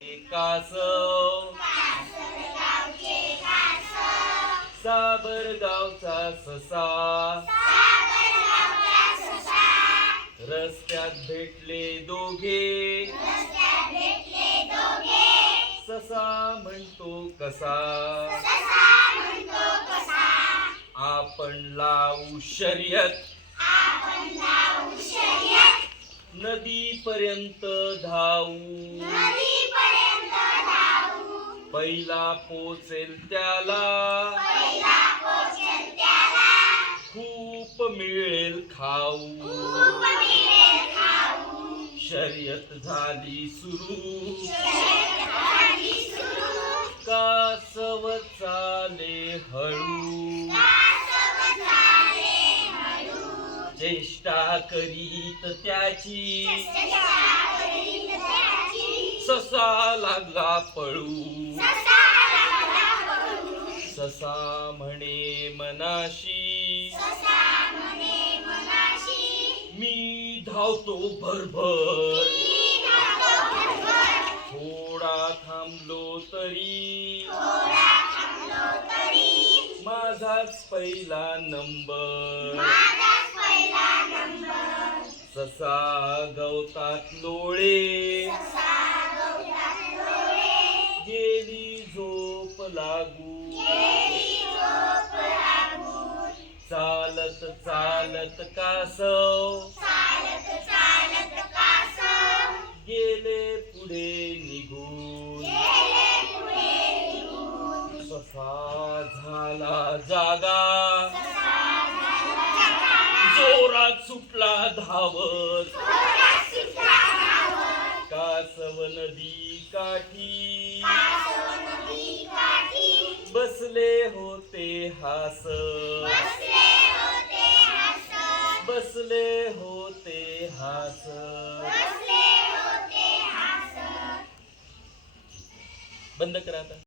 कासव साबरगावचा ससा रस्त्यात भेटले दोघे ससा म्हणतो कसा आपण लावू शर्यत नदीपर्यंत धावू पहिला पोचेल त्याला खूप मिळेल खाऊ शर्यत झाली सुरू कासव चाले हळू चेष्टा करीत त्याची ससा लागला पळू ससा म्हणे मनाशी मी धावतो भरभर थोडा थांबलो तरी माझाच पहिला नंबर ससा गवतात लोळे गेली झोप लागू चालत चालत कासव गेले पुढे निघून ससा झाला जागा जोरात सुटला धावत कासव नदी काठी बसले होते हासत बसले होते हासत बंद करा आता.